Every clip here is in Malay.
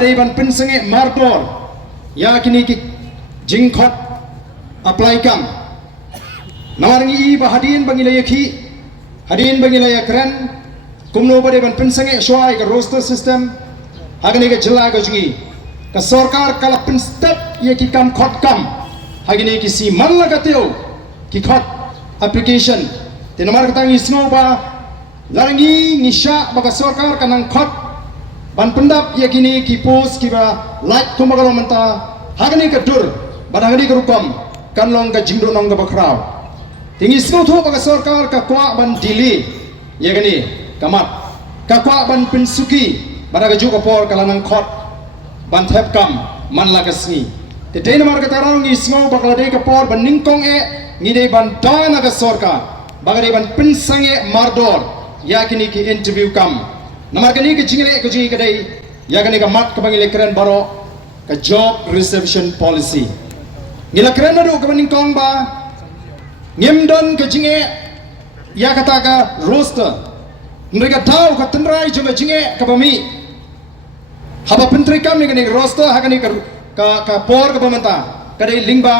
Bari ban pinsenge marbor ya kini ki jingkhot apply kam nawarangi bahadin bangilaya ki hadin bangilaya keren kumno bari ban pinsenge shwai ka roster system hagani ka jilla ka jungi ka sarkar kala pin step ye ki kam khot kam hagini ki si man lagateo ki khot application tinamar katang isno ba larangi ngisha baka sarkar kanang khot ban pendap yakini ki post ki ba like to magalo manta hagani ka dur badangani ka rukom kanlong ka jingdo nong ka bakraw tingi sno tho ba sarkar ka kwa ban dili yakini kamat ka kwa ban pinsuki badaga ju ka por kalanang khot ban thep kam man la ka sni te dei namar ka tarang ngi sno bakla de ka por ban ningkong e ngi de ban dana ka sarkar bagade ban pinsange mardor yakini ki interview kam namar kani ke jingre ke jingi kadai ya kani ka mat ka bangile keren baro ka job reservation policy ngila keren ado ka baning kong ba ngimdon ke jinge ya kata ka roster mereka tahu ka tendrai juga jinge ka bami haba pentri kam ni kani roster ha kani ka por ka pamanta kadai lingba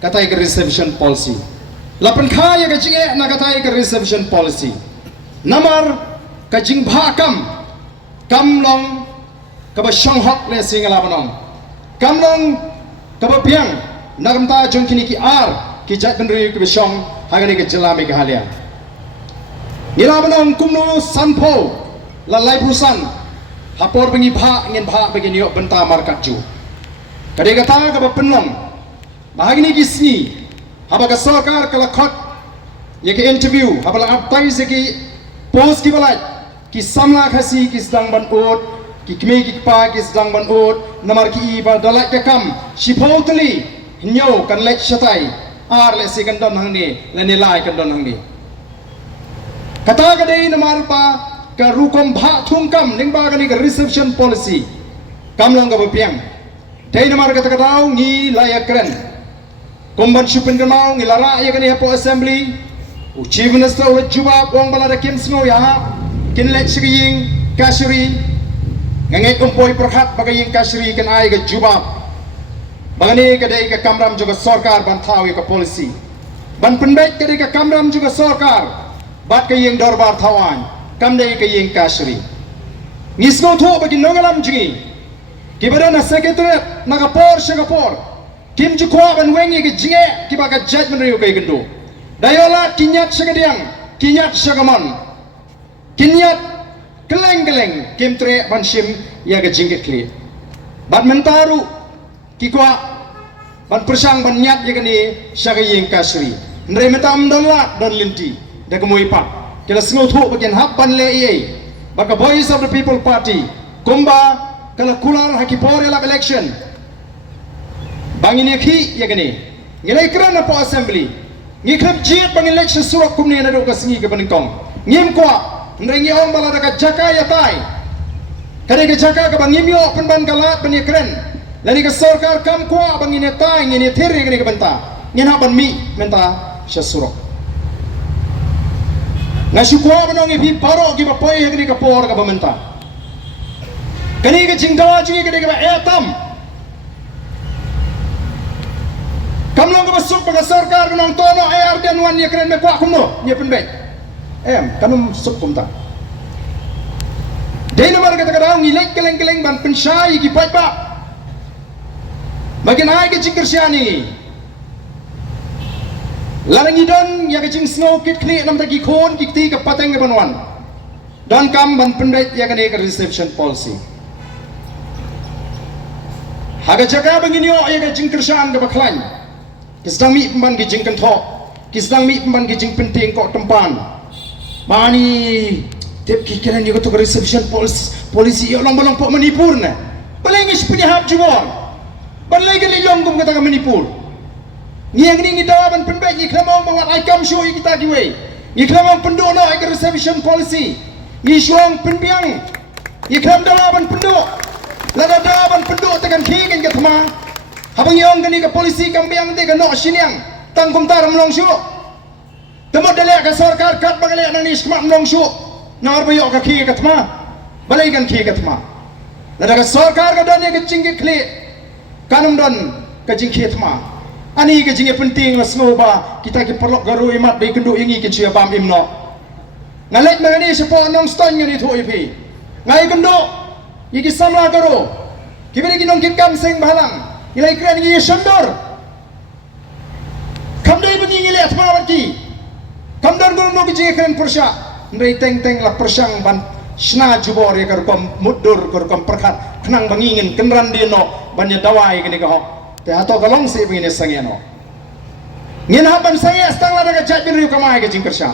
katai ka reservation policy lapan khaya ka jinge na katai ka reservation policy namar kajing bhakam kamlong kaba shanghok le singala banong kamlong kaba piang nagamta jongkini ki ar ki jatbenri ki bishong hagani ke jelame ke halia ngila banong kumno sanpo la lai brusan hapor bengi bha ngin bha begini yok benta markat ju kade kata kaba penlong bahagini ki sni haba ka sarkar kala khot ye ke interview haba la aptai se ki post ki balai ki samla khasi ki sedang ban ut ki kme ki pa ki sedang ban ut namar ki ba dalak ka kam shipotli nyo kan lek shatai ar le se kan don hang ni le ni lai kan don hang ni kata ka dei namar pa ka rukom bha thum kam ning ba ka ni ka reception policy kam long ka piang dei namar ka ta dau ngi lai kren komban shupin ka mau ngi lara ya ka ni po assembly chief minister ul juba bong bala da kim sno ya kinlet siying kasri ngangai kumpoi perhat bagaying kasri kan ai ga jubab bagani kadai ka kamram juga sarkar ban thawi ka policy ban pendek kadai ka kamram juga sarkar bat ka ying darbar thawan kamdai ka ying kasri ngisno tho bagi nongalam jingi kibada na secretary na ka por singapore kim ju kwa ban wengi ga jinge kibaga judgment riu kai gendo dayola kinyat sagadiang kinyat sagaman kinyat keleng-keleng kimtre banshim ya ga jingget kli ban mentaru kikwa ban persang ban nyat ya gani syagaying kasri ndre metam don la don linti da kemoi pat kila sngo thu bagian hab ban le ye baka voice of the people party kumba kala kular hakipor elap election bangini khi ya gani ngilai kran po assembly ngikram jiat bang election surak kumni na do kasngi ke baningkong ngim kwa nrengi ong bala daga jaka ya tai kade ke jaka ka bangimyo penban kala bani keren lani ke sarkar kam kwa bangine tai ngini theri ngini ke benta ngina ban mi menta syasuro ngasu kwa banong ipi paro ki bapoi ngini ke por ka bamenta kani ke jingdawa jingi kade ke ba etam kamlong ke basuk baga sarkar nong tono AR dan wan ya keren me kwa kumno nya penbek kanum sukum ta dei namar kata kadang ngilek keleng-keleng ban pensyai ki pai ba bagian ai ke jingker siani larangi don ya ke jing snow kit kli nam ta ki khon ki ti ka pateng ke banwan don kam ban pendek ya ke reception policy haga jaga bangini o ya ke jingker sian ke baklan kisdang mi pemban ki jingkan tho kisdang mi pemban ki jing penting kok tempan Mani tip kikiran juga tu reception polisi yang long pok Manipur na. Paling is punya hab jual. Balai kali long kum kata Manipur. Ngiang ni dawan penbek ni klamong bawa ikam show kita giwe. Ni klamong penduk no ik reception policy. Ni suang penbiang. Ni klam dawan penduk. Lada dawan penduk tekan kikin ke thama. Habang yong kani ke polisi kambiang te ke no siniang. Tang kum tar mlong show. Temo dalek ka sarkar kat bagalek nang ni skmat mlong show. Nar bayok ka ki ka thama. Balai kan ki ka thama. Lada ka sarkar ka dan ke jing ke kli kanum dan ka jing khit ma ani ke jing penting la semua ba kita ke perlu garu imat dei kendu ingi ke cia bam imno ngalet mangani sepo nong ston ngani thu ipi ngai kendu iki samla garu kiberi kinong kikam seng balang ilai kran ngi shandor kamdai bengi ngile atma wati kamdar guru no ke jing kran persya ndai teng la persyang ban Shna jubor ya karukom mudur karukom perkat kenang bangingin kenran dia no banyak dawai kini kau teh atau kalong si begini sange no ngin haban sange stang la daga jat biru kamai ke jingkersan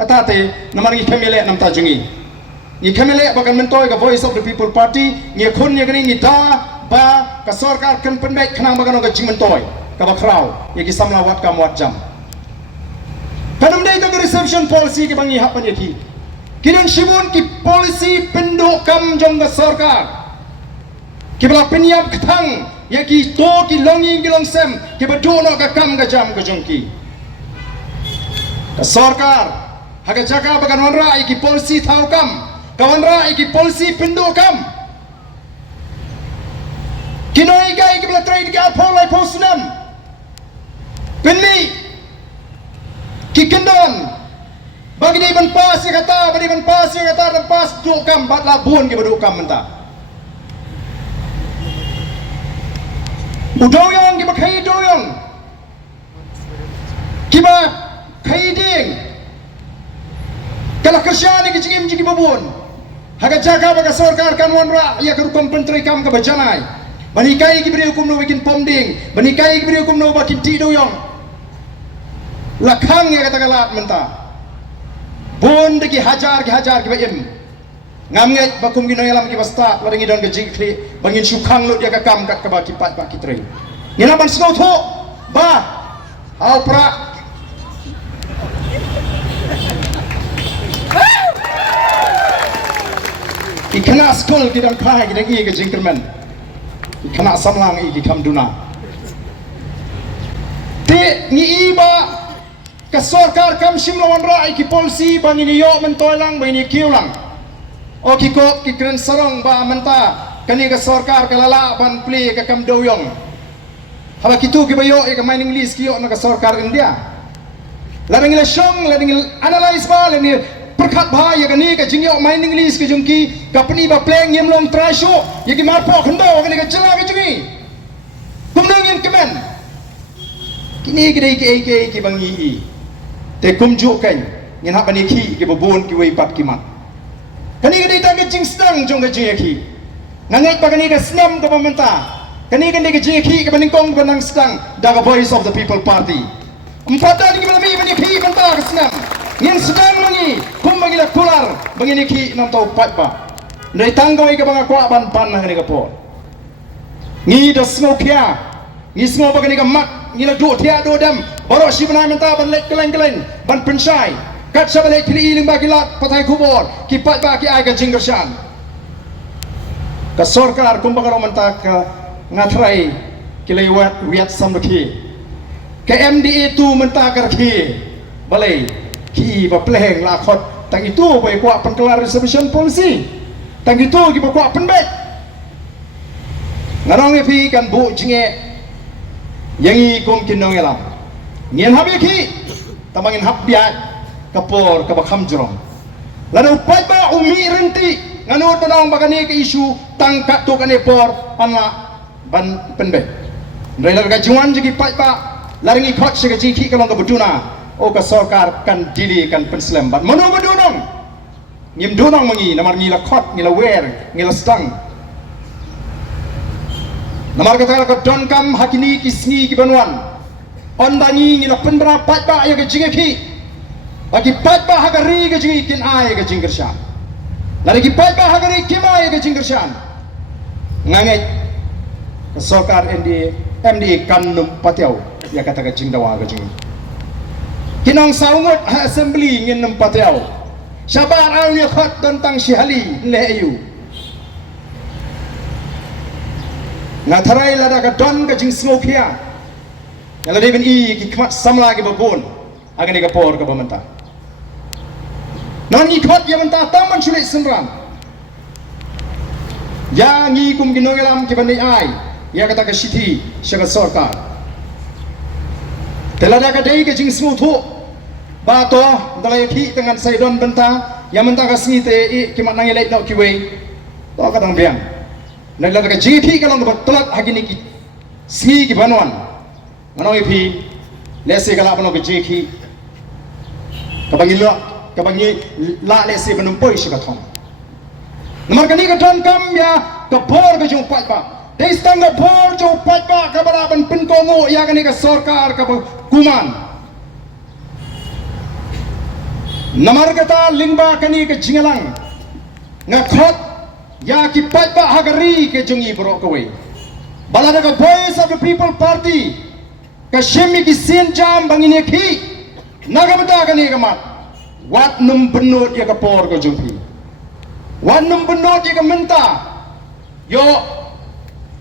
kata te namar ngi kemele nam tajungi ngi kemele bakan mentoy ka Voice of the People Party ngi khun ngi kini ngi da ba ka sarkar kan pendek kenang bakan ka jing mentoy ka bakrau ya ki samla wat ka muat jam kanum dei ka reception policy ke bangi hapan yaki Kinang sibun ki polisi penduk kam jong ke sarkar. Ki bala penyap ketang ya ki to ki longi ki longsem ki beduk no ka kam ka jam ka jongki. Ka sarkar haga jaga bagan wanra ki polisi thau kam. Kawan ra ki polisi penduk kam. Kinoi gai ki bala trade ka polai posnam. Penni ki kendon bagi dia pas yang kata, bagi dia pas yang kata dan pas dukam bat labun ke berdukam mentah. Udoyong ke bakai doyong, kiba kai ding. Kalau kerja ni kecingim jiki babun, haga jaga baga sarkar kanwan ra, ia kerukam penteri kam ke bajanai. Banikai ke beri hukum no bikin pomding, banikai ke beri hukum no bikin ti doyong. Lakang ya kata kalat mentah. Bun deki hajar ki baim ngamnget bakum gino yalam ki basta laringi don ke jingkli bangin sukang lu dia ka kam kat ka ba ki pat ba ki tre ngina ban snow tho ba au pra ikana skol ki dan khai ki dengi ke jingkermen ikana samlang i ki kam duna te ni iba ka sarkar kam simlawan ra ki polisi bangini yo mentolang bangini kiulang o ki ko ki kren sarong ba menta kani ka sarkar ka lala ban pli ka kam doyong hala kitu ki bayo e ka mining list ki yo na ka sarkar india ladang ila shong ladang analyze ba lani perkhat ba ya kani ka jingyo mining list ki jungki kapni ba pleng yemlong trasho ya ki marpo khando kani ka jela ka jungi kumnangin kemen kini gidai ki bangi i te kumjuk kan ngin hak bani ki ke babon ki wei pat ki mat kani ke dai ke jing stang jong ke jing ki nangai pa kani ke snam ke pemerintah kani ke jing ki ke bani kong benang stang da ke Voice of the People Party empat tadi ke bani ki mentah ke snam ngin sedang mangi kum bagi la kular bangini ki nam tau pat pa ndai tanggoi ke banga kwa ban pan ngani ke po ngi da smokia ngi smo ba kani ke mat ngila do tia do dam baro si bana menta ban lek keleng ban pensai kat sabale kili iling bagi lat patai kubor ki pat ba ki ai ka jinggersan ka sarkar kum bagaro menta ka ngatrai kilai wat wiat samki ke MDA tu menta kar ki balai ki ba pleng la khot tang itu bai kwa penkelar reservation policy tang itu ki ba kwa penbet ngarang fi kan bu jinge yangi kum kinong elam ngien habi ki tamangin hap dia kapor ka bakham jrom lanu pai ba umi renti nganu tonong bagani ke isu tangkat tu kane por anla ban penbe ndai ga juan jigi pai ba laringi khot se ga jiki kalong ka buduna o ka sarkar kan dili kan penslam ban mono budunong ngim dunong mangi namar ngila khot ngila wer ngila stang namar kata ka don kam hakini kisni ki banwan ondani ngila penbra pat ba ya ke jingeki bagi pat ba hagari ke jingi kin ai ke jingkershan lari ki pat ba hagari kimai ke jingkershan ngangai ke sarkar MDA kan num patiau ya kata ka jingdawa ke jingi kinong saungot assembly ngin num patiau sabar au ya khat tentang sihali le ayu ngatharai lada ka don ka jing smokia yala de ben i ki kmat samla ki babon agani ka por ka bamanta non ni khat ya manta taman sulit semran ya ngi kum ginongelam ki bani ai ya kata ka sithi syagat sarkar telada ka dei ke jing smooth ho ba to dalai thi dengan saidon benta yang mentang ka sngi te i ki mat nangi leit no ki wei to ka dang biang nagla ka jing thi ka long ba tolat hagini ki sngi ki banwan manoi phi lese kala pano ke jing thi ka bangi lo ka bangi la lese banum poi shi ka thong namar kani ka thon kam ya ka bor ka jung pat ba dei stang ka bor jung pat ba ka bala ban pin ko ngo ya kani ka sarkar ka kuman namar kata lingba kani ke jingalang ngakhot ya ki pat ba hagari ke jungi bro ko we bala ka voice of the people party ka shemi ki sin jam bangine khi nagamata kani ka mat wat num benot ya ka por ko jumpi wat num benot ya ka menta yo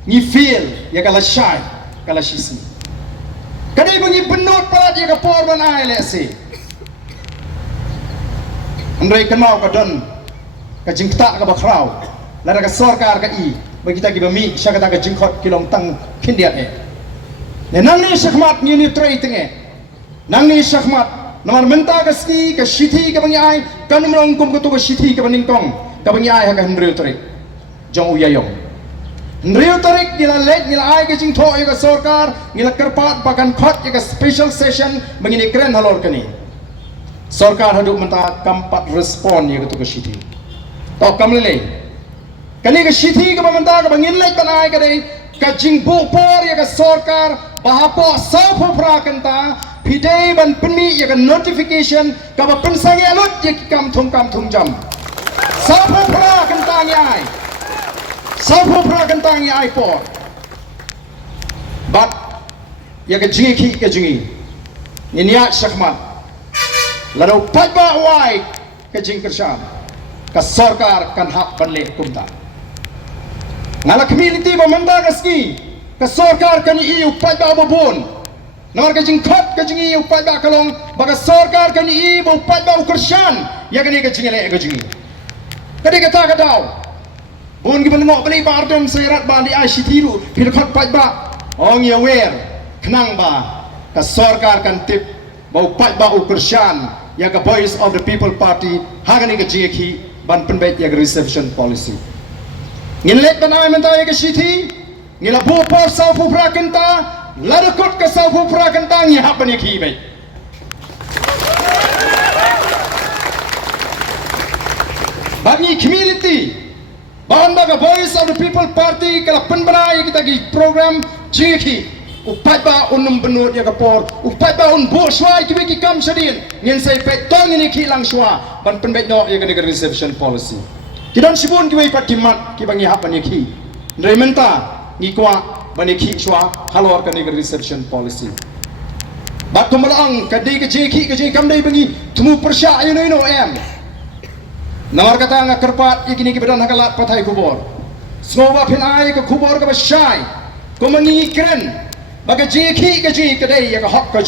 ni feel ya ka la shai ka la shisi kani bangi benot palat ya ka por ban ai le se Andai kenal ka don ka jingta ka bakrau la ka sarkar ka i bagi kita ki bami syakata ka jingkhot kilong tang kindiat ne nang ni syakmat ni ni trai tenge nang ni syakmat namar menta ka ski ka shithi ka bangi ai kan mrong kum ka tu ka shithi ka baning tong ka bangi ai ha ka hendreu trai jong uyayong hendreu trai gila let gila ai ka jingtho ya ka sarkar gila kerpat bakan khot ya ka special session bangi ni kren halor kani sarkar haduk menta kampat respon ya ka tu ka shithi to kamlele kani ka shithi ka menta ka bangin let panai ka dei ka jingbu por ya ka sarkar bahapo sapu prakanta pidei ban penmi ya ka notification ka ba pensangi alut ya ki kam thum jam sapu prakanta ngi ai sapu prakanta ngi ai por but ya ka jingi ki ka jingi ni niat syakmat lalu patba wai ka jing kersham ka sarkar kan hak banle kumta ngala community ba manda ka ski ka sarkar kan iu patba babon nor ka jing khot ka jing iu patba kalong ba ka sarkar kan iu ba patba ukershan ya kan ka jing le ka jing kadi kata ka daw bun gi ban ngok bali bardom serat ba di ashitiru pil khot patba ong ya wer knang ba ka sarkar kan tip ba patba ukershan ya ka voice of the people party hagani ka jiki ban penbet ya reception policy ngilet banai mentai ka shithi ngila bu por sau pu prakanta ladakut ka sau pu prakanta ngi hapani ki bai bagi community banda ka voice of the people party kala penbanai kita ki program jiki upat ba unum benut ya kapor upat ba un bo shwai ki ki kam sadin ngin sai pe tong ni ki lang shwa ban penbet no ya ka reception policy kidon sibun ki pat kimat ki bangi hap ban ki rementa ni kwa ban ki shwa halor ka ni reception policy bat komalang ka dei ka jeki ka jeki kam dei bangi tumu persya ayo no em nawar kata nga kerpat ikini ki badan hakalat pathai kubor snowa phin ai ka kubor ka bashai ko mangi kren baga jeki ka jeki ka dei ya ka hok ka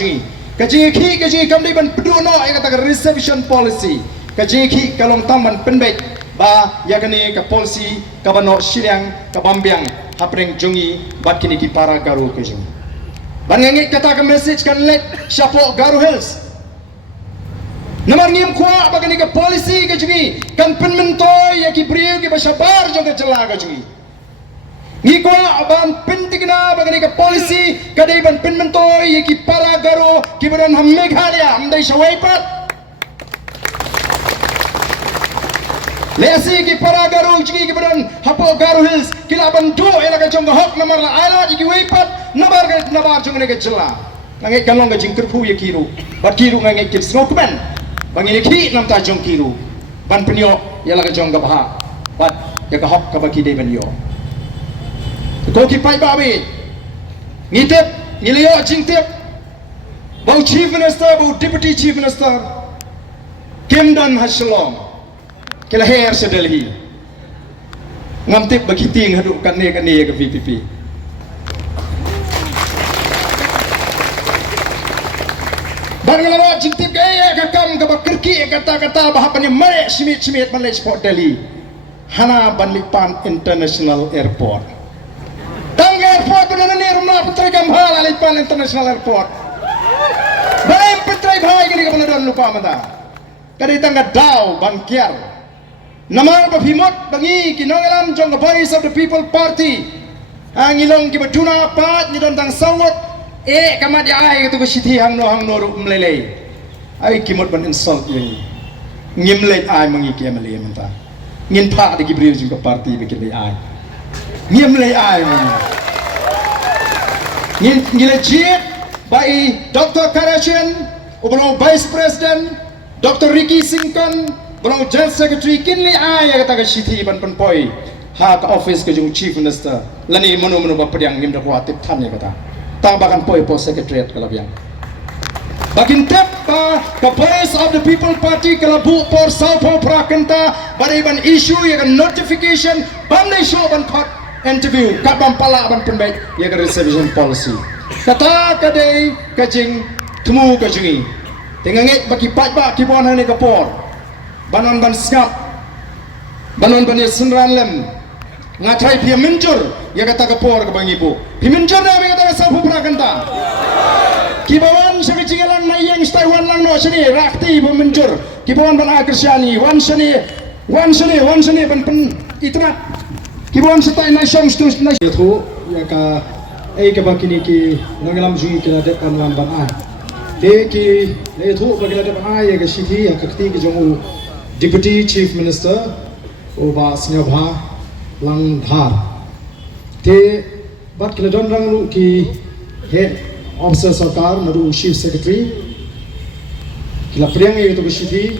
jeki kam dei ban peduno ya kata reception policy ka jeki kalong taman penbet ba ya kani ka policy ka bano silang ka bambiang hapring jungi bat kini ki para garu ka jungi ban ngengit kata ka message kan let syapo garu hills namar ngim kwa bagani ka policy ka jungi kan penmentoy ya ki brio ki basabar jong ka cela ka jungi ngi kwa ban pentigna bagani ka policy ka dei ban penmentoy ya ki para garu ki badan ham meghalaya amdai shawai pat lesi ki para garu jungi ki badan hapo garu hills kila ban do ela ka jong hok namar la ala ki weipat nabar jong ne ka cela ngai kalong ka jing kerpu ya kiru bat kiru ngai ki snokben bangini ki nam ta jong kiru ban penyo ya la ka jong ka bah bat ya ka hok ka ba ki dei ban yo ko ki pai ba bi ngitep ngilio jing tep bau chief minister bau deputy chief minister Kim Dan Hashlong kila hair sa Delhi ngam tip ba kiting hadu kan ne ka VPP Barangala jintip gaya ka kam ka bakirki kata bahapani mare simit malay sport Delhi Hana Banlipan International Airport. Tang airport tu ni rumah Petrai Gamhal Alipan International Airport. Baik Petrai Bhai kini kapan ada lupa mata. Kadi tangga Dao Bangkiar. Namar Bafimot bangi kinongelam jong Voice of the People Party. Ang ilong kibaduna pat ni don tang sangot kamat ai tu ko sithi hang no ru mlelei. Ai kimot ban insult yang ngimlet ai mangi kemale menta. Ngin pa de gibril jong party bikin ai. Ngimlet ai mangi. Ngile chief by Dr. Karashian, ubro Vice President Dr. Ricky Singkon, ubro General Secretary kinli ai kata ka sithi ban poi. Ha ka office ke jung chief minister lani manu ba pediang ngim da kuatip tan ya kata ta bakan poi secretariat kala biang bakin tep ka Voice of the People Party kala bu por saupo prakenta bari ban issue ya kan notification ban show ban khot interview ka ban pala ban penbai ya ka reservation policy kata kadai kajing temu kajingi tenganget baki pat ba kibon hane ka por banon ban skap banon ban sunran lem ngatai pia minjur ya kata kapor ke bang ibu pia minjur na ya kata sapu prakanta kibawan segi cingalan na yang Taiwan lang no sini rakti pia minjur kibawan ban akrsyani wan sini ban itrat kibawan setai na syong stus na itu ya ka ke bakini ki nangalam jui ki ada pan wan ban a de ki itu bagi ada ban a ya ke sithi ya kakti ki jong Deputy Chief Minister Oba Singapha lang dhar te bat keledon rang lu ki head officer sarkar nadu chief secretary kila priang ye to bisithi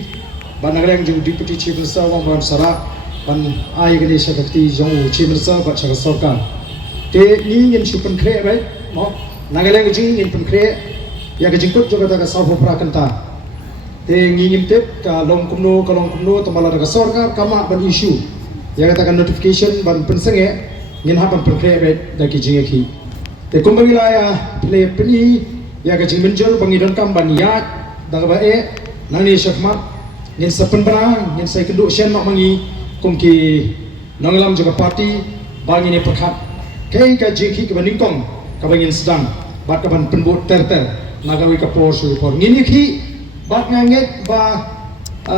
banagrang jung deputy chief minister wang ban sara ban ai gani sakti jung chief minister bat sarkar te ni ngin supan kre bai no nagaleng jing ngin pen kre ya ke jingkut jo kata ka sabu prakanta te ngin tep ka long kumno tamala ka sarkar kama ban issue ya katakan notification ban pensenge ngin hapan perkre da ki jingeki te kumbangila ya play peni ya ka jing menjur bangi don kam ban ya da ba nani syakmat ngin sapen bana ngin sai kenduk sian mak mangi kumki nanglam juga party bangi ni perkhat kai ka jingki ka baningkong ka bangin sedang bat ka ban penbut ter nagawi ka por su por ngini ki bat nganget ba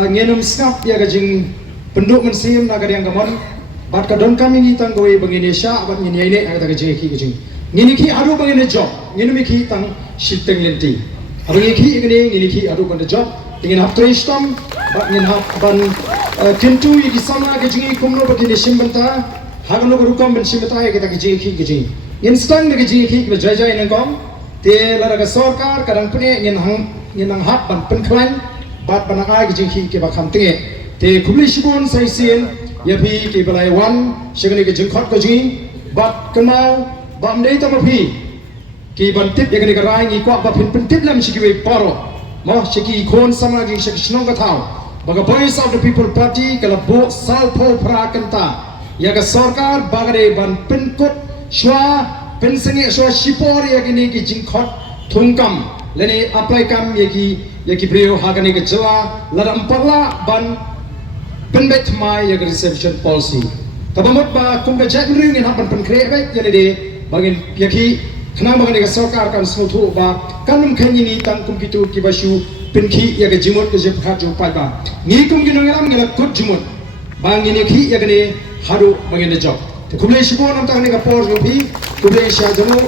ngenum skap ya ka jing penduk mensim naga yang gamon bat ka don kami ni tang goe bangini sya bat ngini ine kata ke ki kejing ngini ki adu bangini job ngini mi ki tang shiteng lenti abangi ki ngini ki adu kan job tingin hap tristom bat ngin hap ban kintu yi ki sama ke jingi kumno bagi ni simbanta hagano rukam ben simbata ya kata ke ki kejing instant ke ki ke jai nang kom te lara ka sarkar kadang pune ngin hang hap ban penklan bat ban ai ke ki bakam tinge te kubli shibon sai sin ya phi ke balai wan shigani ke jingkhot ko jingi bat kanau bam dei ta phi ki ban tip ya ke rai ngi kwa ba phin tip lam shiki paro mo shiki khon sama gi shiki shnong ka thau baga Voice of the People Party kala bo sal pho prakanta ya ka sarkar bagare ban pinkut shwa pensenge shwa shipor ya ke ni ki jingkhot thungkam lene apply kam ya ki brio hagani ke jawa ladam parla ban penbet mai ya reception policy tabamot ba kum ka jack ring ni hapan pen kre ba ya de bagin yaki khana bagani ka sarkar kan sothu ba kanum khani ni tang kum kitu ki basu penki ya ga jimot ke jep khat jo pa ba ni kum ki nangam ngala kut jimot bang ni ki ya gane haru bagin de job to kumle shibo nam tang ni ka por jo bi kumle sha jomo